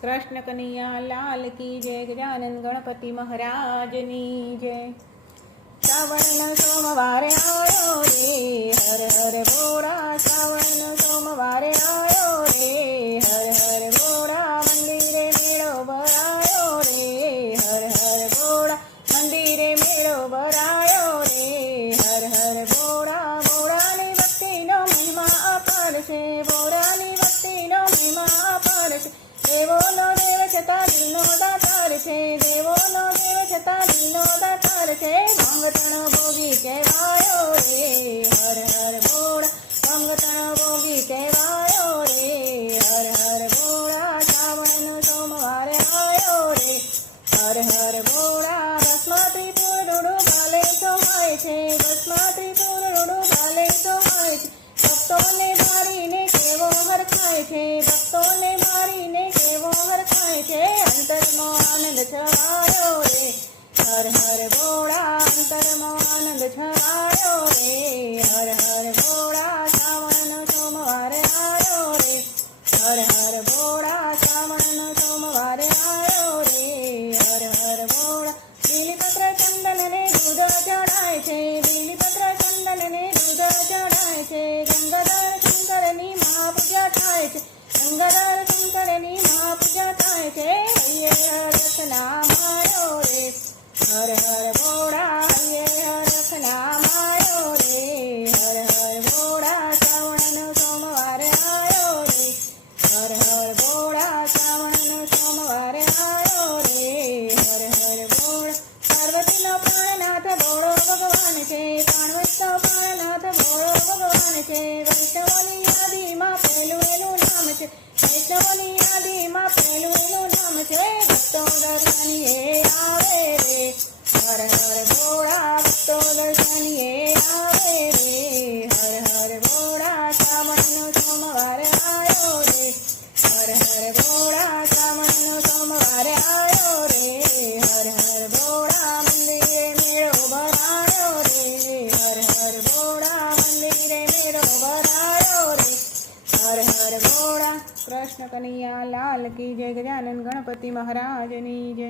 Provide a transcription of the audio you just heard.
કૃષ્ણ કનૈયા લાલ કી જય, ગજાનંદ ગણપતિ મહારાજની જય. શ્રાવણ સોમવારે આવ્યો રે, હર હર ભોળા શ્રાવણ સોમવારે આવ્યો રે, હર હર ગોરા, મંદિરે મેળો ભરાયો રે, હર હર ગોરા, મંદિરે મેળો ભરાયો રે, હર હર ગોરા, ગોરાની ભક્તિનો મહિમા અપાર છે, ગોરાની ભક્તિનો મહિમા દેવોનો દેવ છતાં દીનો દાતાર છે દેવોનો દેવ છતાં દીનો દાતાર છે ભંગતણ ભોગી કહેવાયો રે હર હર ભોળા ભંગતણ ભોગી કહેવાયો રે હર હર ભોળા શ્રાવણનો સોમવારે આવ્યો રે હર હર ભોળા ભસ્મા ત્રિપુર ડોડો ભાલે સોમાય છે ભસ્મા ત્રિપુર ડોડો ભાલે સોમાય છે ભક્તોને મારીને કેવો હરખાય છે? ભક્તોને હરખાય છે અંતરમાં આનંદ છવાયો રે, હર હર ભોળા અંતરમાં આનંદ છવાયો રે, હર હર ભોળા શ્રાવણનો સોમવાર આવ્યો રે, હર હર ભોળા શ્રાવણનો સોમવાર આવ્યો રે, હર હર ભોળા બીલીપત્ર ચંદનને દૂધ ચડાય છે બીલીપત્ર ચંદનને દૂધ ચડાય છે, ગંગાધર સુંદરની મહાપૂજા થાય છે, ગંગાધર છે રચના માયો રે. હર હર ભોળા એ રચના મારો રે. હર હર ભોળા શ્રાવણનો સોમવાર આવ્યો રે. હર હર ભોળા શ્રાવણનો સોમવાર આવ્યો રે. હર હર ભોળા પાર્વતીનો પ્રાણનાથ, ભોળો ભગવાન છે. પાર્વતનો પ્રાણનાથ, ભોળો ભગવાન છે. વૈષ્ણવની યાદીમાં પહેલું એનું નામ છે. વૈષ્ણવની યાદીમાં પહેલું છે, ભક્તો દર્શનીએ આવે રે. હર હર ભોળા ભક્તો દર્શનીએ આવે રે. હર હર ભોળા શ્રાવણનો સોમવાર આવ્યો રે. હર હર ભોળા શ્રાવણનો સોમવાર આવ્યો રે. હર હર ભોળા મંદિરે મેળો ભરાયો રે. હર હર ભોળા મંદિરે મેળો ભરાયો રે. હર હર ભોળા કૃષ્ણ કનૈયા લાલ કી જય ગજાનન ગણપતિ મહારાજની જય